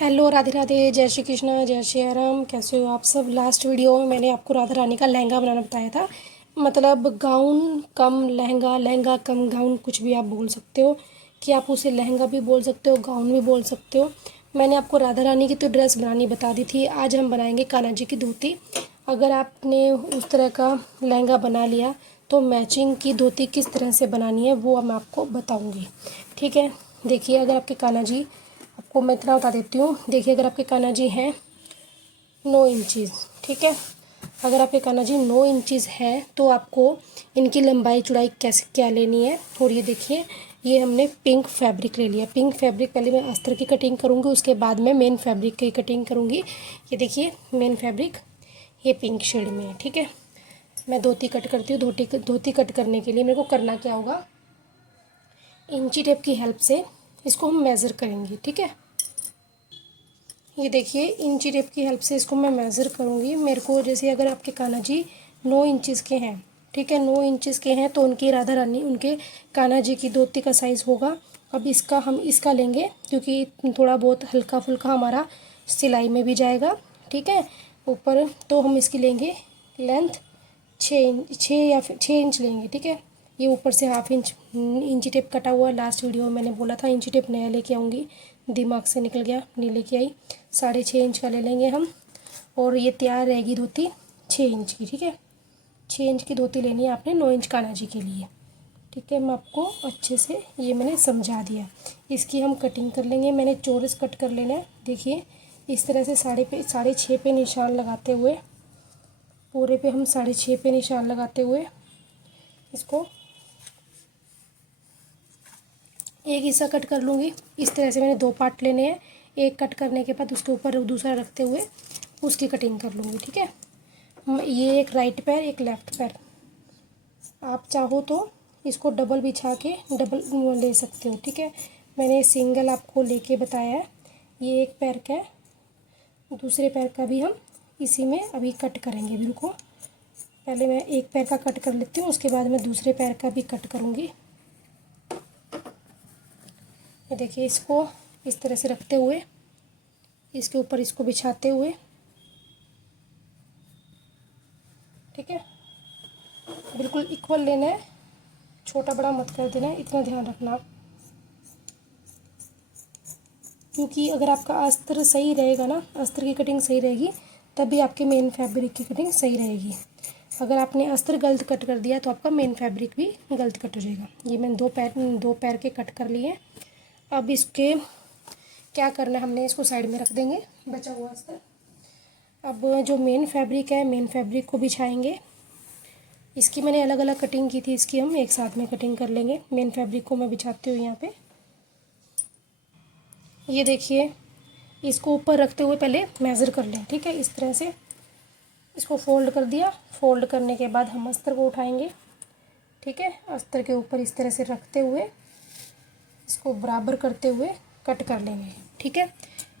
Hello, Radhe Radhe, जय श्री कृष्ण, जय श्री राम। कैसे हो आप सब। लास्ट वीडियो में मैंने आपको राधा रानी का लहंगा बनाना बताया था। मतलब गाउन कम लहंगा, लहंगा कम गाउन, कुछ भी आप बोल सकते हो कि आप उसे लहंगा भी बोल सकते हो, गाउन भी बोल सकते हो। मैंने आपको राधा रानी की तो ड्रेस बनानी बता दी थी। आज हम बनाएंगे कान्हा जी की धोती। अगर आपने उस तरह का लहंगा बना लिया तो मैचिंग की धोती किस तरह से बनानी है वो मैं आपको बताऊँगी। ठीक है, देखिए, अगर आपके कान्हा जी, आपको मैं इतना बता देती हूँ। देखिए, अगर आपके कान्हा जी हैं 9 इंचज़, ठीक है, अगर आपके कान्हा जी 9 इंचज़ है तो आपको इनकी लंबाई चौड़ाई कैसे क्या लेनी है। और ये देखिए, ये हमने पिंक फैब्रिक ले लिया। पिंक फैब्रिक पहले मैं अस्तर की कटिंग करूँगी, उसके बाद मैं मेन फैब्रिक की कटिंग करूँगी। ये देखिए, मेन फैब्रिक ये पिंक शेड में है। ठीक है, मैं धोती कट करती हूँ। धोती कट करने के लिए मेरे को करना क्या होगा, इंची टेप की हेल्प से इसको हम मेज़र करेंगे। ठीक है, ये देखिए, इंची टेप की हेल्प से इसको मैं मेज़र करूँगी। मेरे को जैसे अगर आपके कान्हा जी 9 इंचज़ के हैं, ठीक है, 9 इंचज़ के हैं तो उनकी राधा रानी, उनके कान्हा जी की धोती का साइज़ होगा। अब इसका हम इसका लेंगे क्योंकि थोड़ा बहुत हल्का फुल्का हमारा सिलाई में भी जाएगा। ठीक है, ऊपर तो हम इसकी लेंगे लेंथ 6 या फिर 6 इंच लेंगे। ठीक है, ये ऊपर से हाफ इंच इंची टेप कटा हुआ। लास्ट वीडियो में मैंने बोला था इंची टेप नया लेके आऊँगी, दिमाग से निकल गया, नहीं लेके आई। 6.5 इंच का ले लेंगे हम। और ये तैयार रहेगी धोती 6 इंच की। ठीक है, 6 इंच की धोती लेनी है आपने 9 इंच कान्हा जी के लिए। ठीक है, मैं आपको अच्छे से ये मैंने समझा दिया। इसकी हम कटिंग कर लेंगे। मैंने चौरस कट कर लेना है। देखिए, इस तरह से 6.5 पे निशान लगाते हुए, पूरे पे हम 6.5 पे निशान लगाते हुए इसको एक हिस्सा कट कर लूँगी। इस तरह से मैंने 2 पार्ट लेने हैं। एक कट करने के बाद उसके ऊपर दूसरा रखते हुए उसकी कटिंग कर लूँगी। ठीक है, ये एक राइट पैर, एक लेफ़्ट पैर। आप चाहो तो इसको डबल बिछा के डबल ले सकते हो। ठीक है, मैंने सिंगल आपको लेके बताया है। ये एक पैर का है, दूसरे पैर का भी हम इसी में अभी कट करेंगे। बिल्कुल, पहले मैं एक पैर का कट कर लेती हूँ, उसके बाद मैं दूसरे पैर का भी कट करूँगी। ये देखिए, इसको इस तरह से रखते हुए इसके ऊपर इसको बिछाते हुए, ठीक है, बिल्कुल इक्वल लेना है, छोटा बड़ा मत कर देना है, इतना ध्यान रखना आप। क्योंकि अगर आपका अस्तर सही रहेगा ना, अस्तर की कटिंग सही रहेगी, तभी आपके मेन फैब्रिक की कटिंग सही रहेगी। अगर आपने अस्तर गलत कट कर दिया तो आपका मेन फैब्रिक भी गलत कट हो जाएगा। ये मैंने दो पैर के कट कर लिए। अब इसके क्या करना है, हमने इसको साइड में रख देंगे, बचा हुआ अस्तर। अब जो मेन फैब्रिक है, मेन फैब्रिक को बिछाएंगे। इसकी मैंने अलग अलग कटिंग की थी, इसकी हम एक साथ में कटिंग कर लेंगे। मेन फैब्रिक को मैं बिछाती हूँ यहाँ पे। ये देखिए, इसको ऊपर रखते हुए पहले मेज़र कर लें। ठीक है, इस तरह से इसको फोल्ड कर दिया। फोल्ड करने के बाद हम अस्तर को उठाएंगे। ठीक है, अस्तर के ऊपर इस तरह से रखते हुए इसको बराबर करते हुए कट कर लेंगे। ठीक है,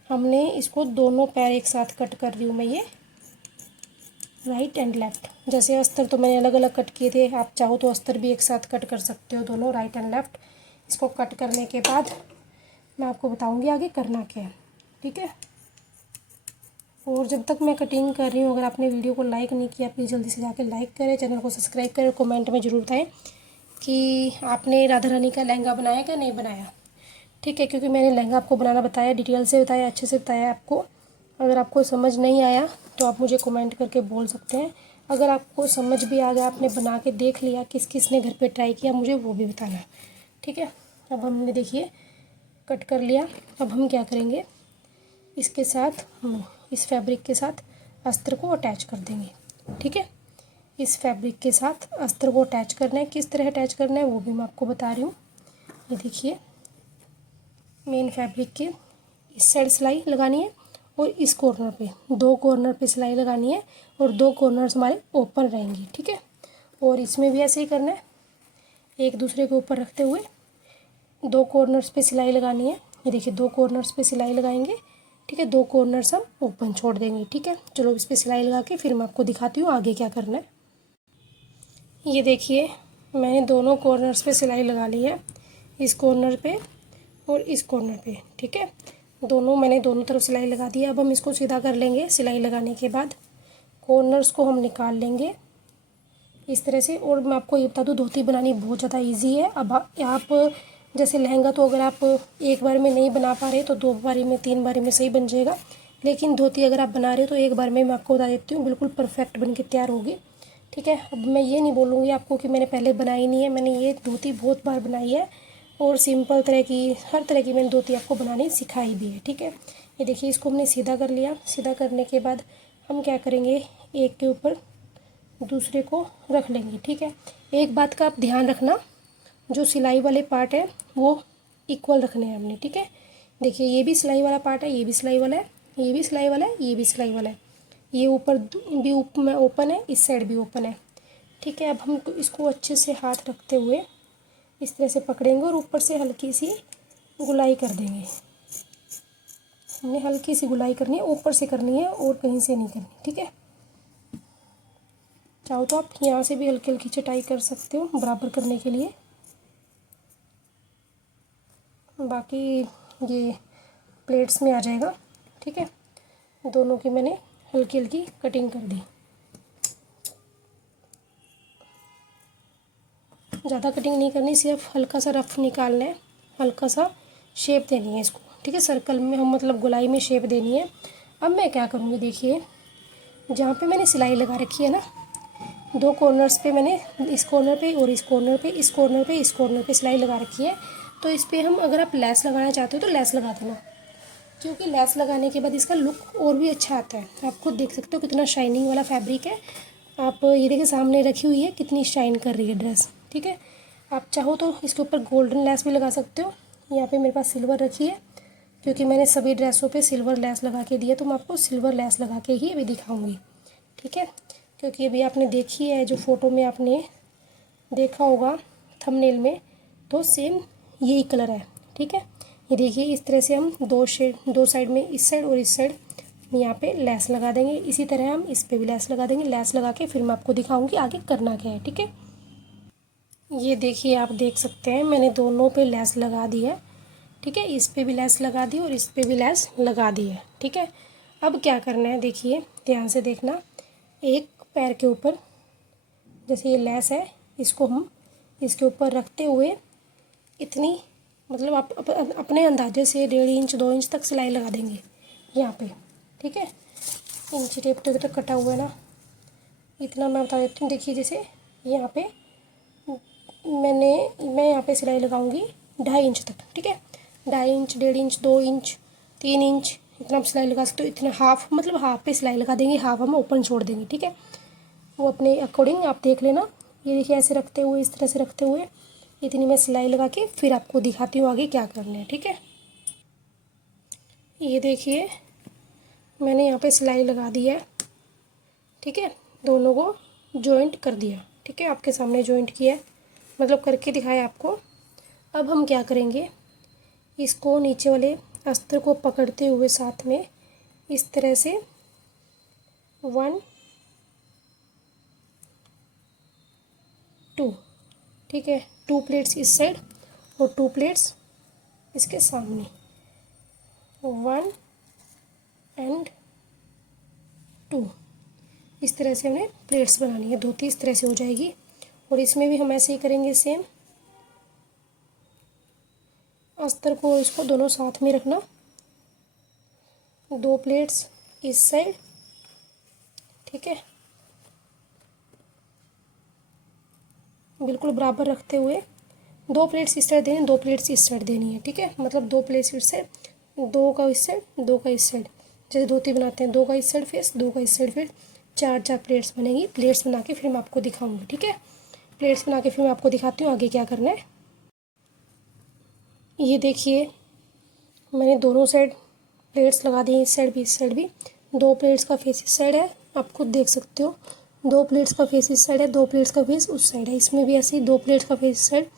हमने इसको दोनों पैर एक साथ कट कर रही हूँ मैं, ये राइट एंड लेफ़्ट। जैसे अस्तर तो मैंने अलग अलग कट किए थे, आप चाहो तो अस्तर भी एक साथ कट कर सकते हो, दोनों राइट एंड लेफ़्ट। इसको कट करने के बाद मैं आपको बताऊंगी आगे करना क्या है। ठीक है, और जब तक मैं कटिंग कर रही हूँ, अगर आपने वीडियो को लाइक नहीं किया प्लीज़ जल्दी से जाकर लाइक करें, चैनल को सब्सक्राइब करें, कमेंट में ज़रूर बताएं कि आपने राधा रानी का लहंगा बनाया क्या नहीं बनाया। ठीक है, क्योंकि मैंने लहंगा आपको बनाना बताया, डिटेल से बताया, अच्छे से बताया आपको। अगर आपको समझ नहीं आया तो आप मुझे कमेंट करके बोल सकते हैं। अगर आपको समझ भी आ गया, आपने बना के देख लिया, किस किस ने घर पे ट्राई किया, मुझे वो भी बताना। ठीक है, अब हमने देखिए कट कर लिया। अब हम क्या करेंगे, इसके साथ हम इस फैब्रिक के साथ अस्तर को अटैच कर देंगे। ठीक है, इस फैब्रिक के साथ अस्तर को अटैच करना है। किस तरह अटैच करना है वो भी मैं आपको बता रही हूँ। ये देखिए, मेन फैब्रिक के इस साइड सिलाई लगानी है और इस कॉर्नर पे, 2 कॉर्नर पे सिलाई लगानी है और 2 कॉर्नर्स हमारे ओपन रहेंगी। ठीक है, और इसमें भी ऐसे ही करना है, एक दूसरे के ऊपर रखते हुए 2 कॉर्नर्स पे सिलाई लगानी है। ये देखिए, 2 कॉर्नर्स पे सिलाई लगाएंगे। ठीक है, 2 कॉर्नर्स हम ओपन छोड़ देंगे। ठीक है, चलो इस पे सिलाई लगा के फिर मैं आपको दिखाती हूँ आगे क्या करना है। ये देखिए, मैंने दोनों कॉर्नर्स पे सिलाई लगा ली है, इस कॉर्नर पे और इस कॉर्नर पे। ठीक है, दोनों मैंने दोनों तरफ सिलाई लगा दी है। अब हम इसको सीधा कर लेंगे। सिलाई लगाने के बाद कॉर्नर्स को हम निकाल लेंगे इस तरह से। और मैं आपको ये बता दूँ, धोती बनानी बहुत ज़्यादा इजी है। अब आप जैसे लहंगा तो अगर आप एक बार में नहीं बना पा रहे तो 2 बारी में 3 बारी में सही बन जाएगा, लेकिन धोती अगर आप बना रहे हो तो एक बार में मैं आपको बता देती हूँ बिल्कुल परफेक्ट बन के तैयार होगी। ठीक है, अब मैं ये नहीं बोलूँगी आपको कि मैंने पहले बनाई नहीं है, मैंने ये धोती बहुत बार बनाई है और सिंपल तरह की हर तरह की मैंने धोती आपको बनानी सिखाई भी है। ठीक है, ये देखिए इसको हमने सीधा कर लिया। सीधा करने के बाद हम क्या करेंगे, एक के ऊपर दूसरे को रख लेंगे। ठीक है, एक बात का आप ध्यान रखना, जो सिलाई वाले पार्ट है वो इक्वल रखने हैं हमने। ठीक है, देखिए ये भी सिलाई वाला पार्ट है, ये भी सिलाई वाला है, ये भी सिलाई वाला है, ये भी सिलाई वाला है, ये ऊपर भी ओपन है, इस साइड भी ओपन है। ठीक है, अब हम इसको अच्छे से हाथ रखते हुए इस तरह से पकड़ेंगे और ऊपर से हल्की सी गुलाई कर देंगे। हमने हल्की सी गुलाई करनी है, ऊपर से करनी है और कहीं से नहीं करनी। ठीक है, चाहो तो आप यहाँ से भी हल्की हल्की चटाई कर सकते हो बराबर करने के लिए। बाकी ये प्लेट्स में आ जाएगा। ठीक है, दोनों की मैंने हल्की हल्की कटिंग कर दी। ज़्यादा कटिंग नहीं करनी, सिर्फ हल्का सा रफ निकालना है, हल्का सा शेप देनी है इसको। ठीक है, सर्कल में हम मतलब गोलाई में शेप देनी है। अब मैं क्या करूँगी, देखिए जहाँ पे मैंने सिलाई लगा रखी है ना, 2 कॉर्नर्स पे मैंने इस कॉर्नर पे और इस कॉर्नर पे, इस कॉर्नर पे, इस कॉर्नर पे सिलाई लगा रखी है। तो इस पर हम अगर आप लेस लगाना चाहते हो तो लेस लगा देना, क्योंकि लेस लगाने के बाद इसका लुक और भी अच्छा आता है। आप खुद देख सकते हो कितना शाइनिंग वाला फैब्रिक है। आप ये देखिए सामने रखी हुई है कितनी शाइन कर रही है ड्रेस। ठीक है, आप चाहो तो इसके ऊपर गोल्डन लेस भी लगा सकते हो। यहाँ पे मेरे पास सिल्वर रखी है, क्योंकि मैंने सभी ड्रेसों पे सिल्वर लेस लगा के दिया, तो मैं आपको सिल्वर लेस लगा के ही अभी दिखाऊंगी। ठीक है, क्योंकि अभी आपने देखी है जो फ़ोटो में आपने देखा होगा थंबनेल में, तो सेम यही कलर है। ठीक है, ये देखिए इस तरह से हम 2 साइड में, इस साइड और इस साइड यहाँ पे लेस लगा देंगे। इसी तरह हम इस पे भी लेस लगा देंगे। लेस लगा के फिर मैं आपको दिखाऊंगी आगे करना क्या है। ठीक है, ये देखिए आप देख सकते हैं मैंने दोनों पे लेस लगा दी है। ठीक है, इस पे भी लेस लगा दी और इस पे भी लेस लगा दी है। ठीक है, अब क्या करना है, देखिए ध्यान से देखना, एक पैर के ऊपर जैसे ये लेस है, इसको हम इसके ऊपर रखते हुए इतनी मतलब आप अपने अंदाजे से 1.5 इंच 2 इंच तक सिलाई लगा देंगे यहाँ पे। ठीक है, इंची टेप तो कटा हुआ है ना, इतना मैं बता देती हूँ। देखिए जैसे यहाँ पे मैं यहाँ पे सिलाई लगाऊंगी 2.5 इंच तक। ठीक है, 2.5 इंच 1.5 इंच 2 इंच 3 इंच इतना आप सिलाई लगा सकते हो। इतना हाफ मतलब हाफ पे सिलाई लगा देंगे, हाफ हम ओपन छोड़ देंगे। ठीक है, वो अपने अकॉर्डिंग आप देख लेना। ये देखिए ऐसे रखते हुए, इस तरह से रखते हुए इतनी मैं सिलाई लगा के फिर आपको दिखाती हूँ आगे क्या करना है। ठीक है, ये देखिए मैंने यहाँ पे सिलाई लगा दी है। ठीक है, दोनों को जॉइंट कर दिया। ठीक है, आपके सामने जॉइंट किया है, मतलब करके दिखाया आपको। अब हम क्या करेंगे, इसको नीचे वाले अस्तर को पकड़ते हुए साथ में इस तरह से 1 2, ठीक है, 2 प्लेट्स इस साइड और 2 प्लेट्स इसके सामने, 1 एंड 2, इस तरह से हमें प्लेट्स बनानी है। धोती इस तरह से हो जाएगी। और इसमें भी हम ऐसे ही करेंगे सेम, अस्तर को इसको दोनों साथ में रखना, 2 प्लेट्स इस साइड। ठीक है, बिल्कुल बराबर रखते हुए 2 प्लेट्स इस साइड देनी, 2 प्लेट्स इस साइड देनी है। ठीक है, मतलब 2 प्लेट्स इस साइड, 2 का इस साइड, 2 का इस साइड, जैसे धोती बनाते हैं 2 का इस साइड फेस, 2 का इस साइड फेस, 4 प्लेट्स बनेगी। प्लेट्स बना के फिर मैं आपको दिखाऊंगी। ठीक है, प्लेट्स बना के फिर मैं आपको दिखाती हूँ आगे क्या करना है। ये देखिए मैंने दोनों साइड प्लेट्स लगा दी, इस साइड भी इस साइड भी। 2 प्लेट्स का फेस इस साइड है, आप खुद देख सकते हो। 2 प्लेट्स का फेस इस साइड है, 2 प्लेट्स का फेस उस साइड है। इसमें भी ऐसे ही 2 प्लेट्स का फेस इस साइड,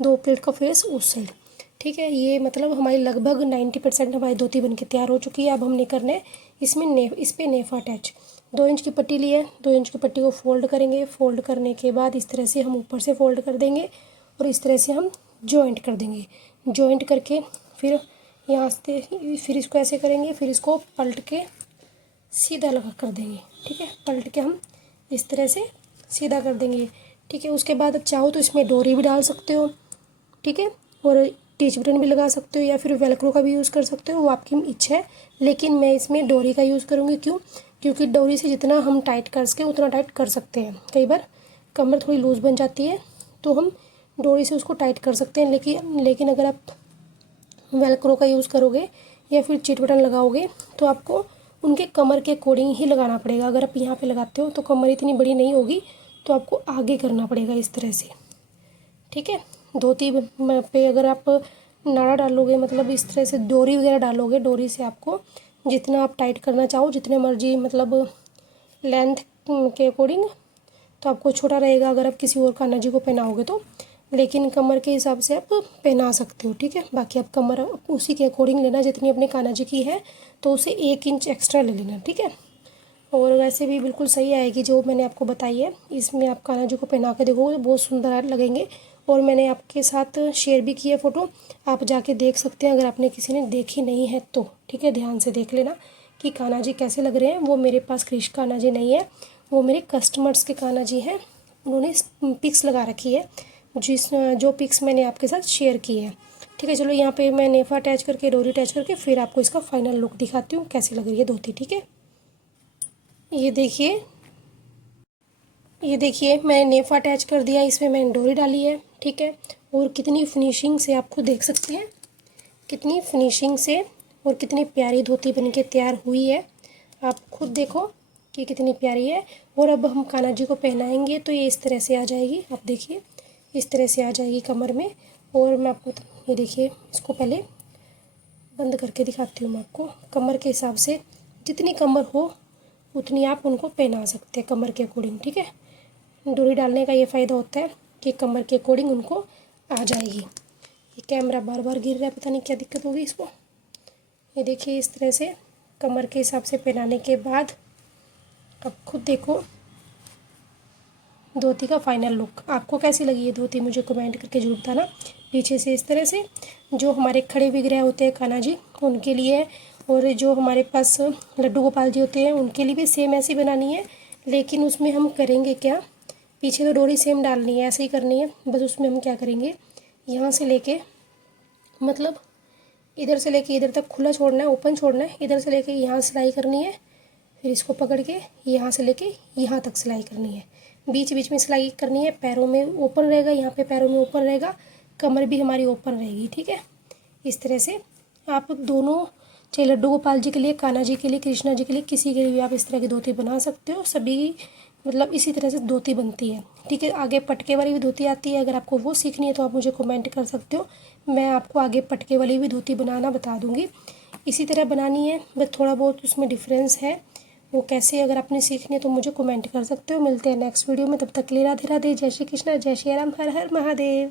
2 प्लेट का फेस उस साइड। ठीक है, ये मतलब हमारी लगभग 90% हमारी धोती बन के तैयार हो चुकी है। अब हमने करना है इसमें इस पर नेफा अटैच। 2 इंच की पट्टी ली है, 2 इंच की पट्टी को फोल्ड करेंगे। फोल्ड करने के बाद इस तरह से हम ऊपर से फोल्ड कर देंगे और इस तरह से हम जॉइंट कर देंगे। जॉइंट करके फिर यहाँ से फिर इसको ऐसे करेंगे, फिर इसको पलट के सीधा लगा कर देंगे। ठीक है, पलट के हम इस तरह से सीधा कर देंगे। ठीक है, उसके बाद चाहो तो इसमें डोरी भी डाल सकते हो। ठीक है, और टीच बटन भी लगा सकते हो या फिर वेलक्रो का भी यूज़ कर सकते हो, वो आपकी इच्छा है। लेकिन मैं इसमें डोरी का यूज़ करूँगी। क्यों? क्योंकि डोरी से जितना हम टाइट कर सकें उतना टाइट कर सकते हैं। कई बार कमर थोड़ी लूज़ बन जाती है तो हम डोरी से उसको टाइट कर सकते हैं। लेकिन अगर आप वेलक्रो का यूज़ करोगे या फिर चिट बटन लगाओगे तो आपको उनके कमर के अकॉर्डिंग ही लगाना पड़ेगा। अगर आप यहाँ पे लगाते हो तो कमर इतनी बड़ी नहीं होगी, तो आपको आगे करना पड़ेगा इस तरह से। ठीक है, धोती पे अगर आप नाड़ा डालोगे, मतलब इस तरह से डोरी वगैरह डालोगे, डोरी से आपको जितना आप टाइट करना चाहो, जितने मर्जी मतलब लेंथ के अकॉर्डिंग, तो आपको छोटा रहेगा अगर आप किसी और कान्हा जी को पहनाओगे तो। लेकिन कमर के हिसाब से आप पहना सकते हो। ठीक है, बाकी आप कमर उसी के अकॉर्डिंग लेना जितनी अपने कान्हा जी की है, तो उसे 1 इंच एक्स्ट्रा ले लेना। ठीक है, और वैसे भी बिल्कुल सही आएगी जो मैंने आपको बताई है। इसमें आप कान्हा जी को पहना के देखोगे बहुत सुंदर लगेंगे। और मैंने आपके साथ शेयर भी की है फ़ोटो, आप जाके देख सकते हैं अगर आपने किसी ने देखी नहीं है तो। ठीक है, ध्यान से देख लेना कि कान्हा जी कैसे लग रहे हैं। वो मेरे पास कृष कान्हा जी नहीं है, वो मेरे कस्टमर्स के कान्हा जी हैं। उन्होंने पिक्स लगा रखी है, जो पिक्स मैंने आपके साथ शेयर की है। ठीक है, चलो यहाँ पे मैं नेफा अटैच करके, डोरी अटैच करके फिर आपको इसका फाइनल लुक दिखाती हूँ कैसी लग रही है धोती। ठीक है, ये देखिए मैंने नेफा अटैच कर दिया, इसमें मैंने डोरी डाली है। ठीक है, और कितनी फिनिशिंग से आप खुद देख सकते हैं, कितनी फिनिशिंग से और कितनी प्यारी धोती बनके तैयार हुई है। आप खुद देखो कि कितनी प्यारी है। और अब हम कान्हा जी को पहनाएंगे तो ये इस तरह से आ जाएगी। आप देखिए इस तरह से आ जाएगी कमर में। और मैं आपको ये देखिए, इसको पहले बंद करके दिखाती हूँ मैं आपको। कमर के हिसाब से जितनी कमर हो उतनी आप उनको पहना सकते हैं कमर के अकॉर्डिंग। ठीक है, डोरी डालने का ये फ़ायदा होता है कि कमर के अकॉर्डिंग उनको आ जाएगी। ये कैमरा बार बार गिर रहा है, पता नहीं क्या दिक्कत होगी इसको। ये देखिए इस तरह से कमर के हिसाब से पहनाने के बाद अब खुद देखो धोती का फाइनल लुक। आपको कैसी लगी ये धोती मुझे कमेंट करके जरूर बताना। पीछे से इस तरह से जो हमारे खड़े विग्रह होते हैं कान्हा जी उनके लिए है, और जो हमारे पास लड्डू गोपाल जी होते हैं उनके लिए भी सेम ऐसी बनानी है। लेकिन उसमें हम करेंगे क्या, पीछे तो डोरी सेम डालनी है, ऐसे ही करनी है। बस उसमें हम क्या करेंगे, यहाँ से लेके मतलब इधर से लेके इधर तक खुला छोड़ना है, ओपन छोड़ना है। इधर से लेके यहाँ सिलाई करनी है, फिर इसको पकड़ के यहाँ से लेके यहाँ तक सिलाई करनी है। बीच बीच में सिलाई करनी है। पैरों में ओपन रहेगा, यहाँ पे पैरों में ओपन रहेगा, कमर भी हमारी ओपन रहेगी। ठीक है, इस तरह से आप दोनों, चाहे लड्डू गोपाल जी के लिए, कान्हा जी के लिए, कृष्णा जी के लिए, किसी के लिए भी आप इस तरह की धोती बना सकते हो। सभी मतलब इसी तरह से धोती बनती है। ठीक है, आगे पटके वाली भी धोती आती है। अगर आपको वो सीखनी है तो आप मुझे कमेंट कर सकते हो, मैं आपको आगे पटके वाली भी धोती बनाना बता दूँगी। इसी तरह बनानी है, बस थोड़ा बहुत उसमें डिफरेंस है। वो कैसे अगर आपने सीखनी है तो मुझे कमेंट कर सकते हो। मिलते हैं नेक्स्ट वीडियो में, तब तक के लिए राधे राधे, जय श्री कृष्णा, जय श्री राम, हर हर महादेव।